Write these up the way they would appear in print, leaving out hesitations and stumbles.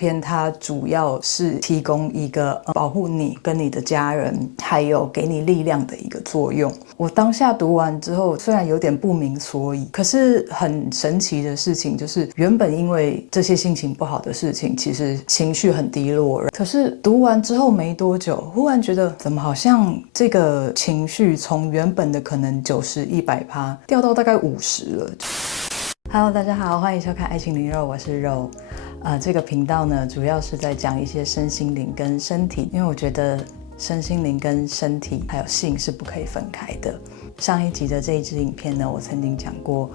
篇它主要是提供一个保护你跟你的家人，还有给你力量的一个作用。我当下读完之后，虽然有点不明所以，可是很神奇的事情就是，原本因为这些心情不好的事情，其实情绪很低落，可是读完之后没多久，忽然觉得怎么好像这个情绪从原本的可能90%、100%掉到大概50%了。Hello， 大家好，欢迎收看爱情灵肉，我是肉。这个频道呢，主要是在讲一些身心灵跟身体，因为我觉得身心灵跟身体还有性是不可以分开的。上一集的这一支影片呢，我曾经讲过，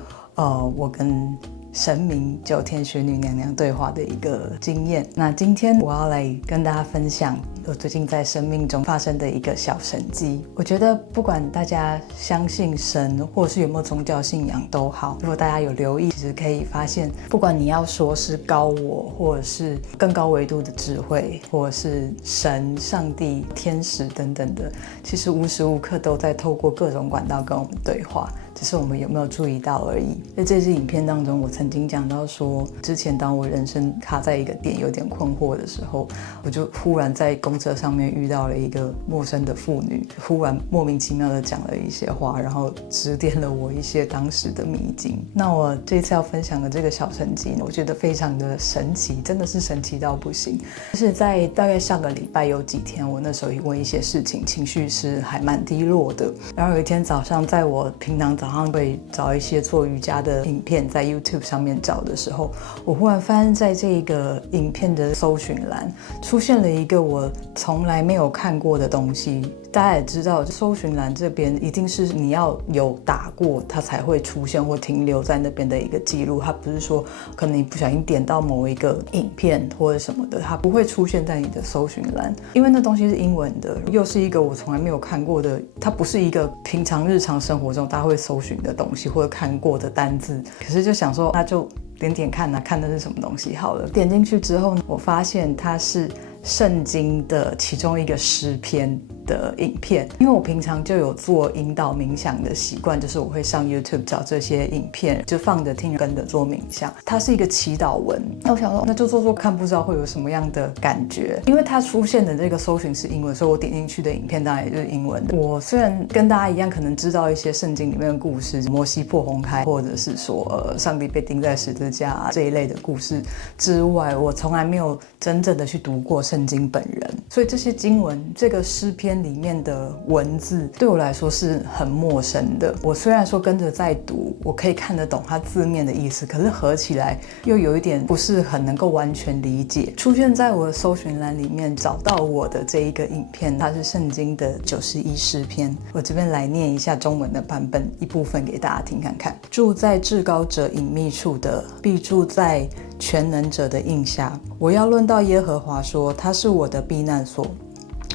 我跟神明就天使女娘娘对话的一个经验。那今天我要来跟大家分享我最近在生命中发生的一个小神迹。我觉得不管大家相信神或是有没有宗教信仰都好，如果大家有留意，其实可以发现，不管你要说是高我，或者是更高维度的智慧，或者是神、上帝、天使等等的，其实无时无刻都在透过各种管道跟我们对话，只是我们有没有注意到而已。在这支影片当中，我曾经讲到说，之前当我人生卡在一个点有点困惑的时候，我就忽然在公车上面遇到了一个陌生的妇女，忽然莫名其妙的讲了一些话，然后指点了我一些当时的秘境。那我这次要分享的这个小神迹呢，我觉得非常的神奇，真的是神奇到不行。就是在大概上个礼拜有几天，我那时候因为一些事情，情绪是还蛮低落的。然后有一天早上，在我平常早上会找一些做瑜伽的影片，在 YouTube 上面找的时候，我忽然发现在这个影片的搜寻栏出现了一个我从来没有看过的东西。大家也知道，搜寻栏这边一定是你要有打过它才会出现或停留在那边的一个记录，它不是说可能你不小心点到某一个影片或者什么的，它不会出现在你的搜寻栏，因为那东西是英文的，又是一个我从来没有看过的，它不是一个平常日常生活中大家会搜寻的东西或者看过的单字。可是就想说，那就点点看啊，看的是什么东西好了。点进去之后，我发现它是圣经的其中一个诗篇的影片。因为我平常就有做引导冥想的习惯，就是我会上 YouTube 找这些影片，就放着听跟着做冥想。它是一个祈祷文，那我想说那就做做看，不知道会有什么样的感觉。因为它出现的这个搜寻是英文，所以我点进去的影片当然也就是英文的。我虽然跟大家一样可能知道一些圣经里面的故事，摩西破红海，或者是说上帝被钉在十字架这一类的故事之外，我从来没有真正的去读过圣经本人，所以这些经文，这个诗篇里面的文字对我来说是很陌生的。我虽然说跟着在读，我可以看得懂它字面的意思，可是合起来又有一点不是很能够完全理解。出现在我的搜寻栏里面，找到我的这一个影片，它是圣经的91诗篇。我这边来念一下中文的版本一部分给大家听看看。住在至高者隐秘处的，必住在全能者的荫下。我要论到耶和华说，他是我的避难所，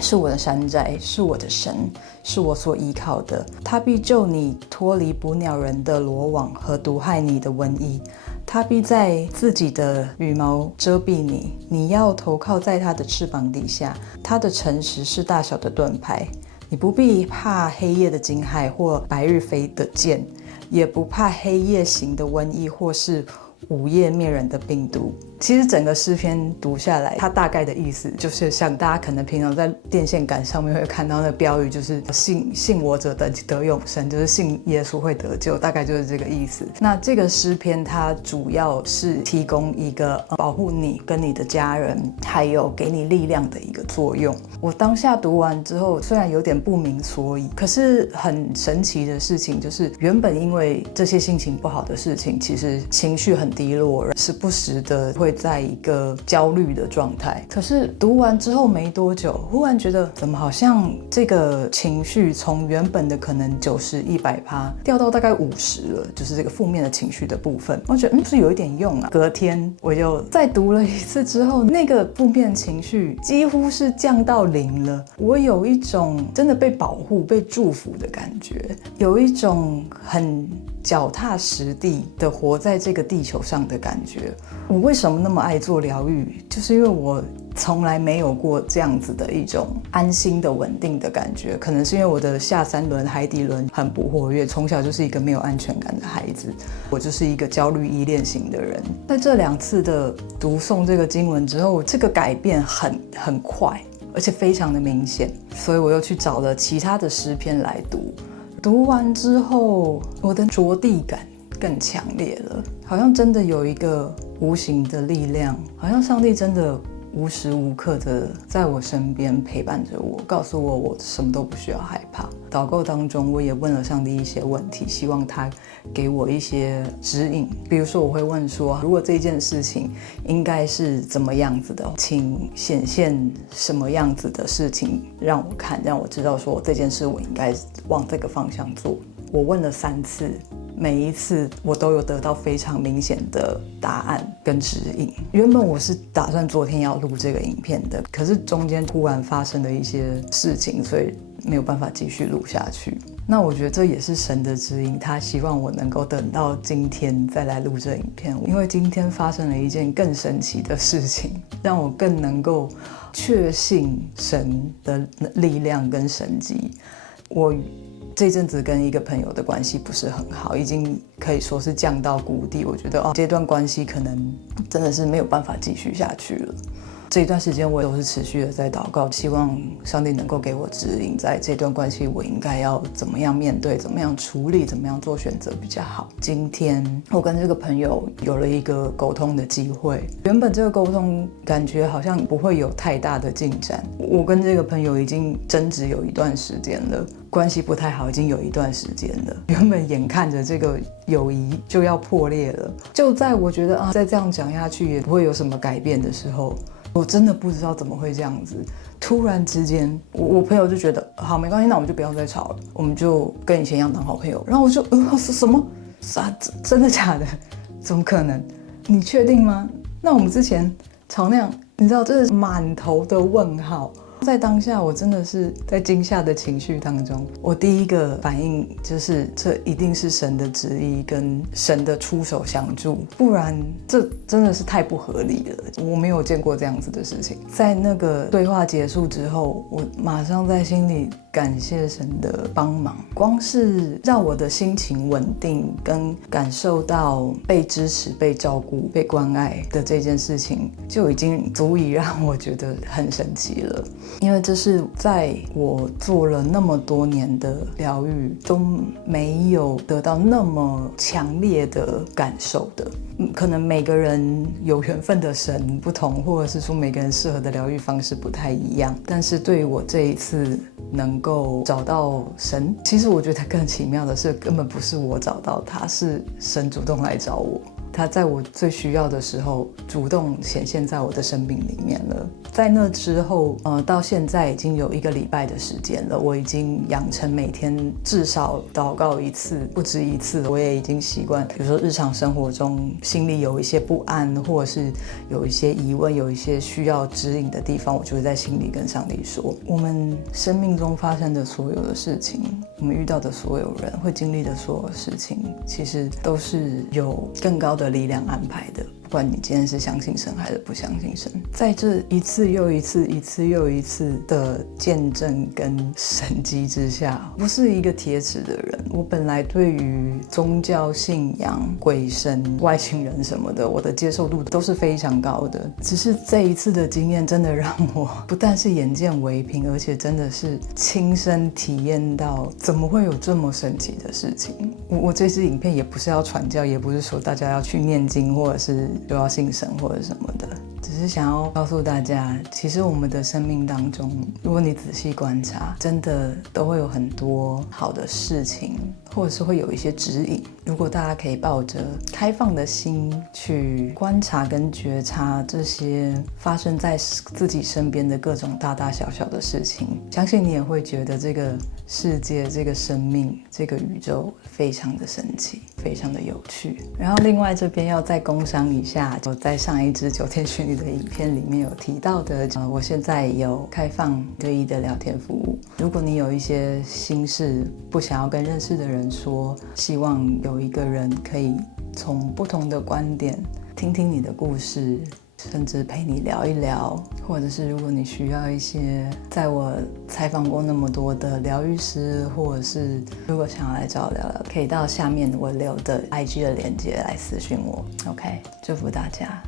是我的山寨，是我的神，是我所依靠的。他必救你脱离捕鸟人的罗网和毒害你的瘟疫。他必在自己的羽毛遮蔽你，你要投靠在他的翅膀底下。他的诚实是大小的盾牌，你不必怕黑夜的惊骇或白日飞的箭，也不怕黑夜行的瘟疫或是午夜灭人的病毒。其实整个诗篇读下来，它大概的意思就是像大家可能平常在电线杆上面会看到那标语，就是信我者得永生，就是信耶稣会得救，大概就是这个意思。那这个诗篇它主要是提供一个保护你跟你的家人，还有给你力量的一个作用。我当下读完之后，虽然有点不明所以，可是很神奇的事情就是，原本因为这些心情不好的事情，其实情绪很低落，时不时的会在一个焦虑的状态。可是读完之后没多久，忽然觉得怎么好像这个情绪从原本的可能90%、100%掉到大概50%了，就是这个负面的情绪的部分。我觉得是有一点用啊。隔天我就再读了一次之后，那个负面情绪几乎是降到0了。我有一种真的被保护、被祝福的感觉，有一种很脚踏实地的活在这个地球上的感觉。我为什么那么爱做疗愈，就是因为我从来没有过这样子的一种安心的稳定的感觉。可能是因为我的下三轮海底轮很不活跃，从小就是一个没有安全感的孩子，我就是一个焦虑依恋型的人。在这2次的读诵这个经文之后，这个改变很快，而且非常的明显，所以我又去找了其他的诗篇来读。读完之后，我的着地感更强烈了，好像真的有一个无形的力量，好像上帝真的无时无刻的在我身边陪伴着我，告诉我我什么都不需要害怕。祷告当中，我也问了上帝一些问题，希望他给我一些指引。比如说我会问说，如果这件事情应该是怎么样子的，请显现什么样子的事情让我看，让我知道说这件事我应该往这个方向做。我问了3次，每一次我都有得到非常明显的答案跟指引。原本我是打算昨天要录这个影片的，可是中间突然发生了一些事情，所以没有办法继续录下去。那我觉得这也是神的指引，他希望我能够等到今天再来录这影片，因为今天发生了一件更神奇的事情，让我更能够确信神的力量跟神迹。我这阵子跟一个朋友的关系不是很好，已经可以说是降到谷底。我觉得这段关系可能真的是没有办法继续下去了。这一段时间我都是持续的在祷告，希望上帝能够给我指引，在这段关系我应该要怎么样面对，怎么样处理，怎么样做选择比较好。今天我跟这个朋友有了一个沟通的机会，原本这个沟通感觉好像不会有太大的进展。我跟这个朋友已经争执有一段时间了，关系不太好，已经有一段时间了。原本眼看着这个友谊就要破裂了，就在我觉得再这样讲下去也不会有什么改变的时候，我真的不知道怎么会这样子。突然之间，我朋友就觉得好没关系，那我们就不要再吵了，我们就跟以前一样当好朋友。然后我就什么啥？真的假的？怎么可能？你确定吗？那我们之前吵那样，你知道，这是满头的问号。在当下，我真的是在惊吓的情绪当中，我第一个反应就是这一定是神的旨意跟神的出手相助，不然这真的是太不合理了。我没有见过这样子的事情。在那个对话结束之后，我马上在心里感谢神的帮忙，光是让我的心情稳定跟感受到被支持、被照顾、被关爱的这件事情，就已经足以让我觉得很神奇了。因为这是在我做了那么多年的疗愈都没有得到那么强烈的感受的。可能每个人有缘分的神不同，或者是说每个人适合的疗愈方式不太一样，但是对于我这一次能够找到神，其实我觉得更奇妙的是，根本不是我找到他，是神主动来找我。他在我最需要的时候主动显现在我的生命里面了。在那之后到现在已经有1个礼拜的时间了，我已经养成每天至少祷告1次，不止1次。我也已经习惯，比如说日常生活中心里有一些不安，或者是有一些疑问，有一些需要指引的地方，我就会在心里跟上帝说，我们生命中发生的所有的事情，我们遇到的所有人，会经历的所有事情，其实都是有更高的力量安排的。不管你今天是相信神还是不相信神，在这一次又一次、一次又一次的见证跟神迹之下，不是一个铁齿的人。我本来对于宗教信仰、鬼神、外星人什么的，我的接受度都是非常高的。只是这一次的经验真的让我不但是眼见为凭，而且真的是亲身体验到怎么会有这么神奇的事情。我这支影片也不是要传教，也不是说大家要去念经或者是就要信神或者什么的，只是想要告诉大家，其实我们的生命当中，如果你仔细观察，真的都会有很多好的事情，或者是会有一些指引。如果大家可以抱着开放的心去观察跟觉察这些发生在自己身边的各种大大小小的事情，相信你也会觉得这个世界、这个生命、这个宇宙非常的神奇，非常的有趣。然后另外这边要再工商一下，就在上一支9天训瑜的影片里面有提到的，我现在有开放1对1的聊天服务。如果你有一些心事不想要跟认识的人说，希望有一个人可以从不同的观点听听你的故事，甚至陪你聊一聊，或者是如果你需要一些在我采访过那么多的疗愈师，或者是如果想要来找我聊聊，可以到下面我留的 IG 的链接来私讯我。OK， 祝福大家。